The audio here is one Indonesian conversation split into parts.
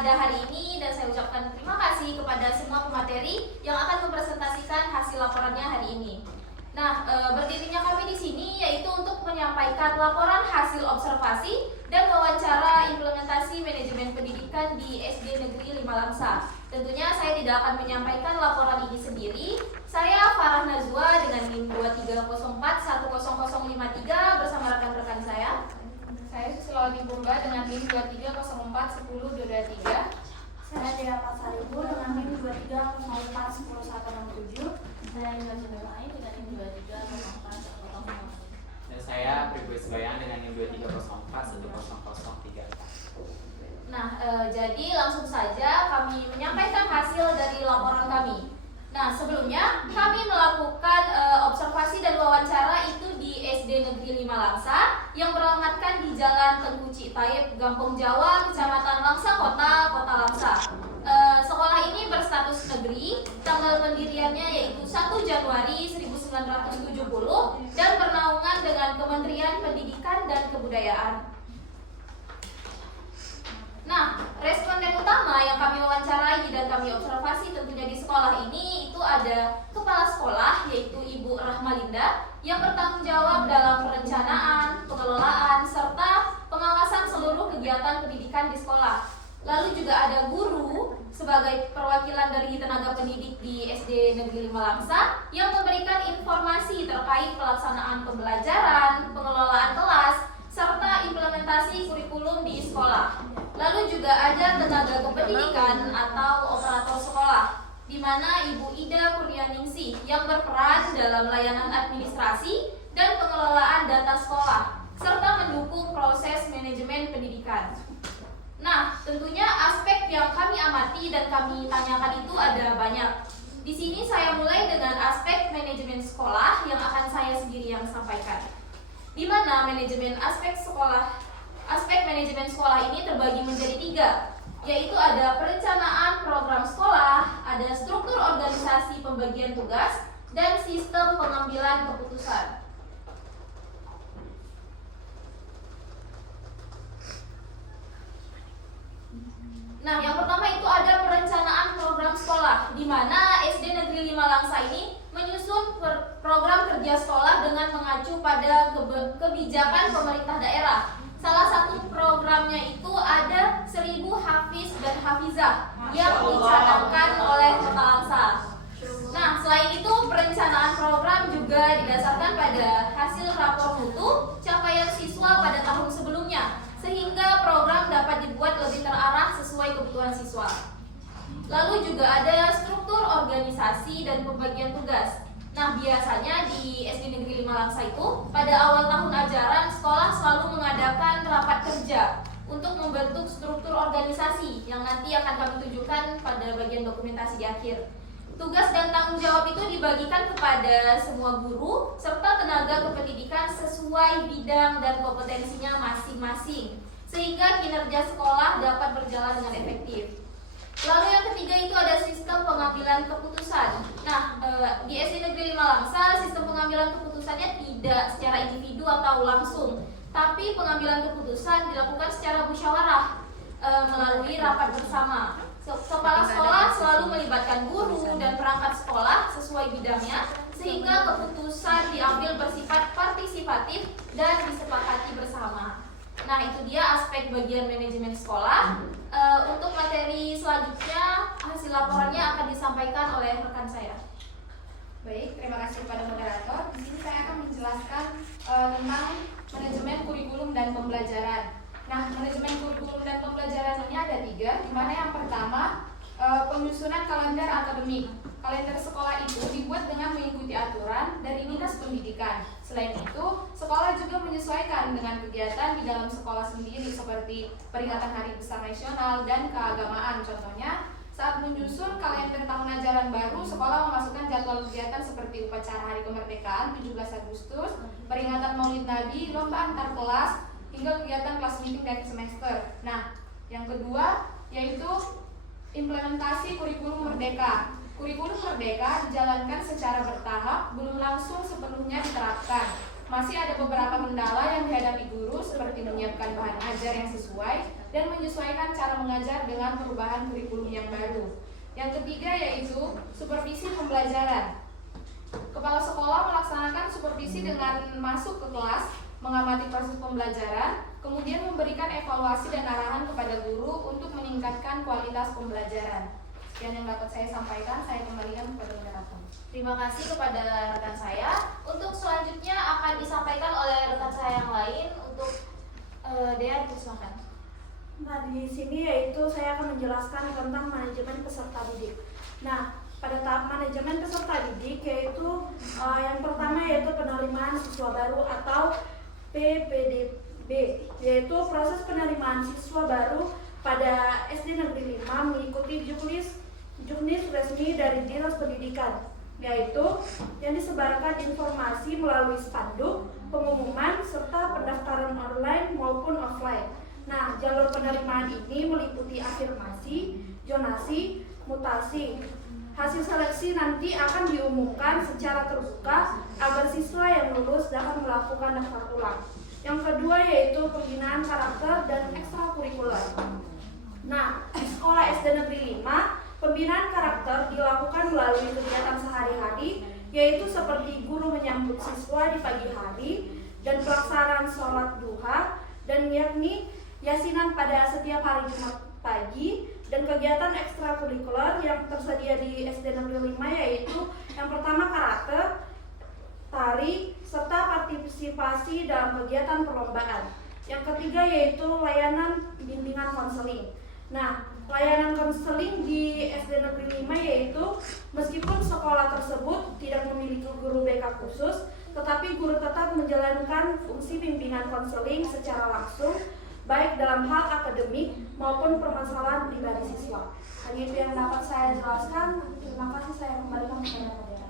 pada hari ini, dan saya ucapkan terima kasih kepada semua pemateri yang akan mempresentasikan hasil laporannya hari ini. Nah, berdirinya kami di sini yaitu untuk menyampaikan laporan hasil observasi dan wawancara implementasi manajemen pendidikan di SD Negeri 5 Langsa. Tentunya saya tidak akan menyampaikan laporan ini sendiri. Saya Farah Nazwa dengan NIM 2304100053 bersama rekan-rekan saya. Saya Susilawati Purba dengan NIM 23041023. Saya Dea Pasaribu dengan NIM 23041167. Saya Indonesia lain dengan NIM 23041005. Dan saya Pribus Bayang dengan NIM 23041003. Nah, jadi langsung saja kami menyampaikan hasil dari laporan kami. Nah, sebelumnya kami melakukan observasi dan wawancara itu di SD Negeri 5 Langsa yang beralamatkan di Jalan Tengku Citayep, Gampong Jawa, Kecamatan Langsa Kota, Kota Langsa. Sekolah ini berstatus negeri, tanggal pendiriannya yaitu 1 Januari 1970 dan bernaungan dengan Kementerian Pendidikan dan Kebudayaan. Nah, responden utama yang kami wawancarai dan kami observasi tentunya di sekolah ini itu ada kepala sekolah yaitu Ibu Rahmalinda yang bertanggung jawab dalam perencanaan, pengelolaan, serta pengawasan seluruh kegiatan pendidikan di sekolah. Lalu juga ada guru sebagai perwakilan dari tenaga pendidik di SD Negeri 5 Langsa yang memberikan informasi terkait pelaksanaan pembelajaran, pengelolaan kelas, serta implementasi kurikulum di sekolah. Lalu juga ada tenaga kependidikan atau operator sekolah, di mana Ibu Ida Kurnianingsih yang berperan dalam layanan administrasi dan pengelolaan data sekolah, serta mendukung proses manajemen pendidikan. Nah, tentunya aspek yang kami amati dan kami tanyakan itu ada banyak. Di sini saya mulai dengan aspek manajemen sekolah yang akan saya sendiri yang sampaikan. Di mana aspek manajemen sekolah ini terbagi menjadi 3, yaitu ada perencanaan program sekolah, ada struktur organisasi pembagian tugas, dan sistem pengambilan keputusan. Nah, yang pertama itu ada perencanaan program sekolah, di mana SD Negeri 5 Langsa ini menyusun program kerja sekolah dengan mengacu pada kebijakan pemerintah daerah. Salah satu programnya itu ada 1000 hafiz dan hafizah yang dicanangkan oleh Kota Langsa. Nah, selain itu perencanaan program juga didasarkan pada hasil rapor mutu capaian siswa pada tahun sebelumnya, sehingga program dapat dibuat lebih terarah sesuai kebutuhan siswa. Lalu juga ada struktur organisasi dan pembagian tugas. Nah, biasanya di SD Negeri 5 Langsa itu pada awal tahun ajaran sekolah selalu mengadakan rapat kerja untuk membentuk struktur organisasi yang nanti akan kami tunjukkan pada bagian dokumentasi di akhir. Tugas dan tanggung jawab itu dibagikan kepada semua guru serta tenaga kependidikan sesuai bidang dan kompetensinya masing-masing, sehingga kinerja sekolah dapat berjalan dengan efektif. Lalu yang ketiga itu ada sistem pengambilan keputusan. Nah, di SD Negeri 5 Langsa sistem pengambilan keputusannya tidak secara individu atau langsung, tapi pengambilan keputusan dilakukan secara musyawarah melalui rapat bersama. Kepala sekolah selalu melibatkan guru dan perangkat sekolah sesuai bidangnya, sehingga keputusan diambil bersifat partisipatif dan disepakati bersama. Nah, itu dia aspek bagian manajemen sekolah. Untuk materi selanjutnya, hasil laporannya akan disampaikan oleh rekan saya. Baik, terima kasih kepada moderator. Di sini saya akan menjelaskan tentang manajemen kurikulum dan pembelajaran. Nah, manajemen kurikulum dan pembelajaran ini ada 3, di mana yang pertama penyusunan kalender akademik. Kalender sekolah itu dibuat dengan mengikuti aturan dari Dinas Pendidikan. Selain itu, sekolah juga menyesuaikan dengan kegiatan di dalam sekolah sendiri seperti peringatan Hari Besar Nasional dan keagamaan. Contohnya, saat menyusun kalender tahun ajaran baru, sekolah memasukkan jadwal kegiatan seperti upacara Hari Kemerdekaan 17 Agustus, peringatan Maulid Nabi, lomba antar kelas, hingga kegiatan kelas meeting dan semester. Nah, yang kedua yaitu implementasi kurikulum merdeka. Kurikulum merdeka dijalankan secara bertahap, belum langsung sepenuhnya diterapkan. Masih ada beberapa kendala yang dihadapi guru seperti menyiapkan bahan ajar yang sesuai, dan menyesuaikan cara mengajar dengan perubahan kurikulum yang baru. Yang ketiga yaitu supervisi pembelajaran. Kepala sekolah melaksanakan supervisi dengan masuk ke kelas, mengamati proses pembelajaran, kemudian memberikan evaluasi dan arahan kepada guru untuk meningkatkan kualitas pembelajaran. Sekian yang dapat saya sampaikan, saya kembalikan kepada moderator. Terima kasih kepada rekan saya. Untuk selanjutnya akan disampaikan oleh rekan saya yang lain. Untuk Dea, silakan. Nah, di sini yaitu saya akan menjelaskan tentang manajemen peserta didik. Nah, pada tahap manajemen peserta didik yaitu yang pertama yaitu penerimaan siswa baru atau PPDB, yaitu proses penerimaan siswa baru pada SD Negeri 5 mengikuti juknis resmi dari Dinas Pendidikan, yaitu yang disebarkan informasi melalui spanduk, pengumuman, serta pendaftaran online maupun offline. Nah, jalur penerimaan ini meliputi afirmasi, zonasi, mutasi. Hasil seleksi nanti akan diumumkan secara terbuka agar siswa yang lulus dapat melakukan daftar ulang. Yang kedua yaitu pembinaan karakter dan ekstrakurikuler. Nah, di sekolah SD Negeri 5, pembinaan karakter dilakukan melalui kegiatan sehari-hari, yaitu seperti guru menyambut siswa di pagi hari dan pelaksanaan sholat duha, dan yakni yasinan pada setiap hari Jumat pagi, dan kegiatan ekstrakurikuler yang tersedia di SD Negeri 5 yaitu yang pertama karate, tari, serta partisipasi dalam kegiatan perlombaan. Yang ketiga yaitu layanan bimbingan konseling. Nah, layanan konseling di SD Negeri 5 yaitu meskipun sekolah tersebut tidak memiliki guru BK khusus, tetapi guru tetap menjalankan fungsi bimbingan konseling secara langsung, baik dalam hal akademik maupun permasalahan pribadi siswa. Hanya itu yang dapat saya jelaskan. Terima kasih, saya kembalikan kepada Dea.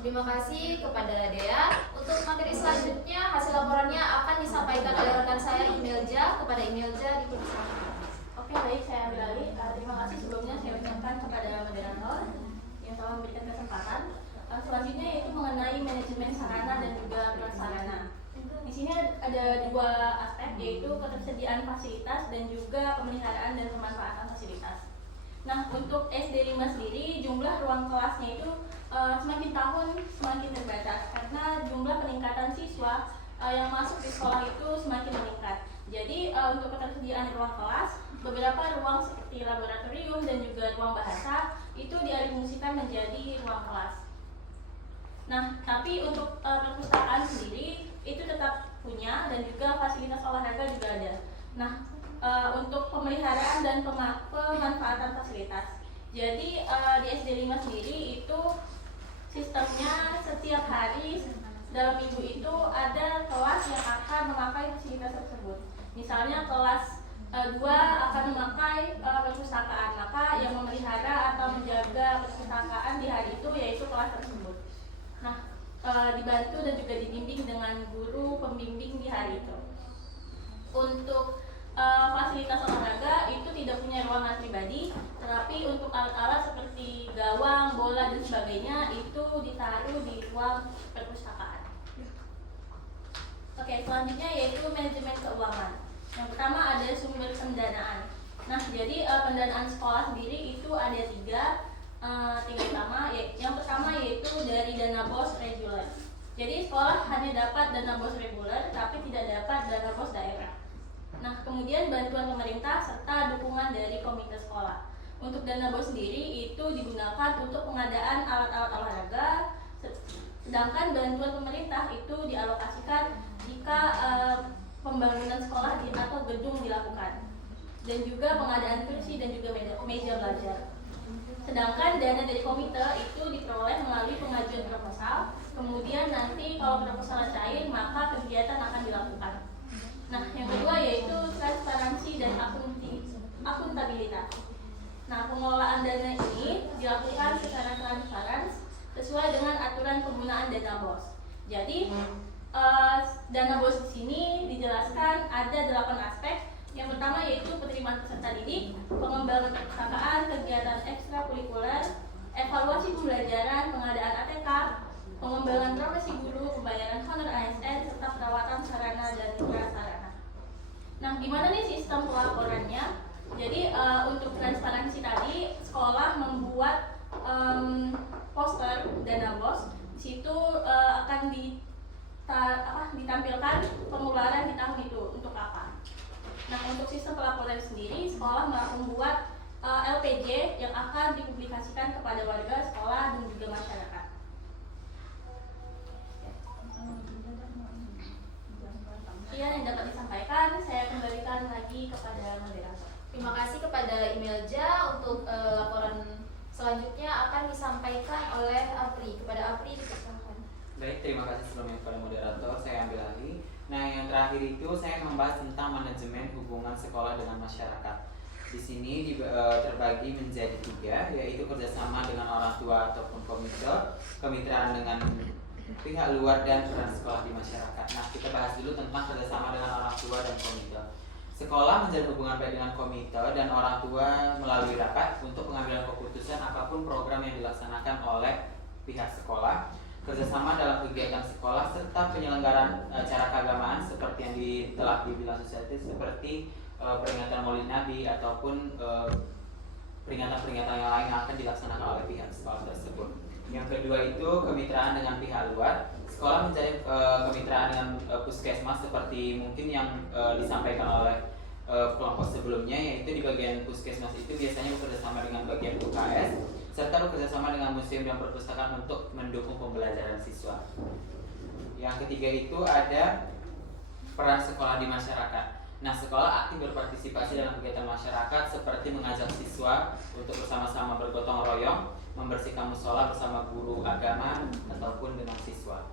Terima kasih kepada Dea. Untuk materi selanjutnya, hasil laporannya akan disampaikan oleh rekan saya Imelja. Kepada Imelja, dipersilakan. Oke, baik, saya ambil alih. Terima kasih sebelumnya saya ucapkan kepada moderator yang telah memberikan kesempatan. Selanjutnya yaitu mengenai manajemen sarana dan juga prasarana. Di sini ada dua aspek, yaitu ketersediaan fasilitas dan juga pemeliharaan dan pemanfaatan fasilitas. Nah, untuk SD 5 sendiri jumlah ruang kelasnya itu semakin tahun semakin terbatas karena jumlah peningkatan siswa yang masuk di sekolah itu semakin meningkat. Jadi untuk ketersediaan ruang kelas, beberapa ruang seperti laboratorium dan juga ruang bahasa itu dialihfungsikan menjadi ruang kelas. Nah, tapi untuk perpustakaan sendiri itu tetap punya dan juga fasilitas olahraga juga ada. Nah, untuk pemeliharaan dan pemanfaatan fasilitas. Jadi di SD 5 sendiri itu sistemnya setiap hari dalam minggu itu ada kelas yang akan memakai fasilitas tersebut. Misalnya kelas 2 akan memakai perpustakaan, maka yang memelihara atau menjaga perpustakaan di hari itu yaitu kelas tersebut. Nah, dibantu dan juga dibimbing dengan guru pembimbing di hari itu. Untuk fasilitas olahraga itu tidak punya ruangan pribadi, tetapi untuk alat-alat seperti gawang, bola dan sebagainya itu ditaruh di ruang perpustakaan. Oke, selanjutnya yaitu manajemen keuangan. Yang pertama ada sumber pendanaan. Nah, jadi pendanaan sekolah sendiri itu ada tiga utama. Yang pertama yaitu dari dana BOS reguler. Jadi sekolah hanya dapat dana BOS reguler, tapi tidak dapat dana BOS daerah. Nah, kemudian bantuan pemerintah serta dukungan dari komite sekolah. Untuk dana BOS sendiri itu digunakan untuk pengadaan alat-alat olahraga, sedangkan bantuan pemerintah itu dialokasikan jika pembangunan sekolah atau gedung dilakukan, dan juga pengadaan kursi dan juga meja belajar. Sedangkan dana dari komite itu diperoleh melalui pengajuan proposal, kemudian nanti kalau proposal cair maka kegiatan akan dilakukan. Nah, yang kedua yaitu transparansi dan akuntabilitas. Nah, pengelolaan dana ini dilakukan secara transparan sesuai dengan aturan penggunaan dana BOS. Jadi, dana BOS di sini dijelaskan ada 8 aspek. Yang pertama yaitu penerimaan peserta didik, pengembangan perpustakaan, kegiatan ekstrakurikuler, evaluasi pembelajaran, pengadaan ATK, pengembangan profesi guru, pembayaran honor ASN, serta perawatan sarana dan prasarana. Nah, gimana nih sistem pelaporannya? Jadi untuk transparansi tadi, sekolah membuat poster dana BOS. Di situ akan ditampilkan pengeluaran di tahun itu untuk apa. Nah, untuk sistem pelaporan sendiri, sekolah membuat LPJ yang akan dipublikasikan kepada warga, sekolah, dan juga masyarakat. Sekian yang dapat disampaikan, saya kembalikan lagi kepada moderator. Terima kasih kepada Imelja. Untuk laporan selanjutnya akan disampaikan oleh Apri. Kepada Apri dipersilakan. Baik, terima kasih sebelumnya kepada moderator. Saya ambil alih. Nah, yang terakhir itu saya membahas tentang manajemen hubungan sekolah dengan masyarakat. Di sini terbagi menjadi 3, yaitu kerjasama dengan orang tua ataupun komite, kemitraan dengan pihak luar, dan peran sekolah di masyarakat. Nah, kita bahas dulu tentang kerjasama dengan orang tua dan komite. Sekolah menjalin hubungan baik dengan komite dan orang tua melalui rapat untuk pengambilan keputusan apapun program yang dilaksanakan oleh pihak sekolah, kerjasama dalam kegiatan sekolah, serta penyelenggaraan acara keagamaan seperti yang telah dibilang Susiati, seperti peringatan Maulid Nabi ataupun peringatan-peringatan yang lain yang akan dilaksanakan oleh pihak sekolah tersebut. Yang kedua itu kemitraan dengan pihak luar. Sekolah menjalin kemitraan dengan puskesmas seperti mungkin yang disampaikan oleh kelompok sebelumnya, yaitu di bagian puskesmas itu biasanya bekerjasama dengan bagian UKS serta bekerjasama dengan museum dan perpustakaan untuk mendukung pembelajaran siswa. Yang ketiga itu ada peran sekolah di masyarakat. Nah, sekolah aktif berpartisipasi dalam kegiatan masyarakat seperti mengajak siswa untuk bersama-sama bergotong royong, membersihkan musola bersama guru agama ataupun dengan siswa.